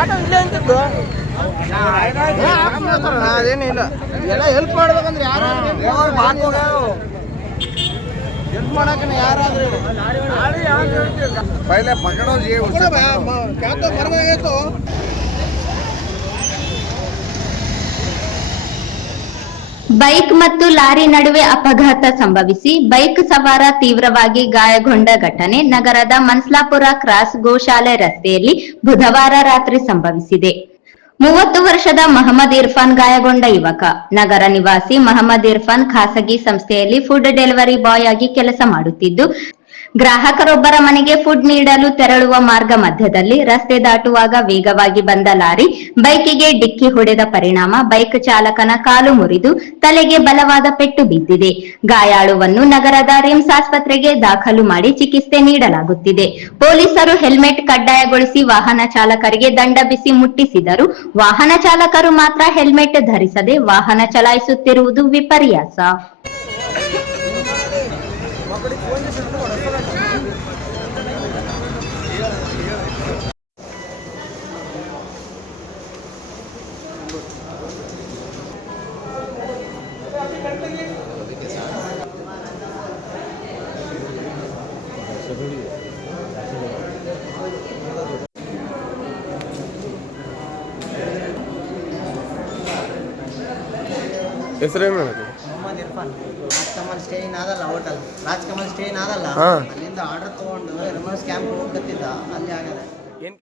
Auto ಇಲ್ಲೇ ಅಂತಿದ್ದು. ಅದೇನು ಇಲ್ಲ. ಎಲ್ಲ ಹೆಲ್ಪ್ ಮಾಡ್ಬೇಕಂದ್ರೆ ಯಾರು ಹೆಲ್ಪ್ ಮಾಡಕ್ಕೆ ಯಾರಾದ್ರೂ ಪೈಲೆ ಪಕಡೋ ಜೀವ ಕ್ಯಾತ ಬೈಕ್ ಮತ್ತು ಲಾರಿ ನಡುವೆ ಅಪಘಾತ ಸಂಭವಿಸಿ ಬೈಕ್ ಸವಾರ ತೀವ್ರವಾಗಿ ಗಾಯಗೊಂಡ ಘಟನೆ ನಗರದ ಮನ್ಸ್ಲಾಪುರ ಕ್ರಾಸ್ ಗೋಶಾಲೆ ರಸ್ತೆಯಲ್ಲಿ ಬುಧವಾರ ರಾತ್ರಿ ಸಂಭವಿಸಿದೆ. ಮೂವತ್ತು ವರ್ಷದ ಮಹಮ್ಮದ್ ಇರ್ಫಾನ್ ಗಾಯಗೊಂಡ ಯುವಕ. ನಗರ ನಿವಾಸಿ ಮಹಮ್ಮದ್ ಇರ್ಫಾನ್ ಖಾಸಗಿ ಸಂಸ್ಥೆಯಲ್ಲಿ ಫುಡ್ ಡೆಲಿವರಿ ಬಾಯ್ ಆಗಿ ಕೆಲಸ ಮಾಡುತ್ತಿದ್ದು ಗ್ರಾಹಕರೊಬ್ಬರ ಮನೆಗೆ ಫುಡ್ ನೀಡಲು ತೆರಳುವ ಮಾರ್ಗ ಮಧ್ಯದಲ್ಲಿ ರಸ್ತೆ ದಾಟುವಾಗ ವೇಗವಾಗಿ ಬಂದ ಲಾರಿ ಬೈಕಿಗೆ ಡಿಕ್ಕಿ ಹೊಡೆದ ಪರಿಣಾಮ. ಬೈಕ್ ಚಾಲಕನ ಕಾಲು ಮುರಿದು ತಲೆಗೆ ಬಲವಾದ ಪೆಟ್ಟು ಬಿದ್ದಿದೆ. ಗಾಯಾಳುವನ್ನು ನಗರದ ರಿಮ್ಸ್ ಆಸ್ಪತ್ರೆಗೆ ದಾಖಲು ಮಾಡಿ ಚಿಕಿತ್ಸೆ ನೀಡಲಾಗುತ್ತಿದೆ. ಪೊಲೀಸರು ಹೆಲ್ಮೆಟ್ ಕಡ್ಡಾಯಗೊಳಿಸಿ ವಾಹನ ಚಾಲಕರಿಗೆ ದಂಡ ಬಿಸಿ ಮುಟ್ಟಿಸಿದರು. ವಾಹನ ಚಾಲಕರು ಮಾತ್ರ ಹೆಲ್ಮೆಟ್ ಧರಿಸದೆ ವಾಹನ ಚಲಾಯಿಸುತ್ತಿರುವುದು ವಿಪರ್ಯಾಸ. ಹೆಸರೇನು Mohammad Irfan Rajkamal stay in ಆದಲ್ಲ hotel Rajkamal stay in ಆದಲ್ಲ ಹಾ. ಅಲ್ಲಿಂದ ಆರ್ಡರ್ ತಗೊಂಡು ರಿಮರ್ಸ್ ಕ್ಯಾಂಪ್ ಹೋಗ್ಕತ್ತಿದ್ದ ಅಲ್ಲಿ ಆಗದೆ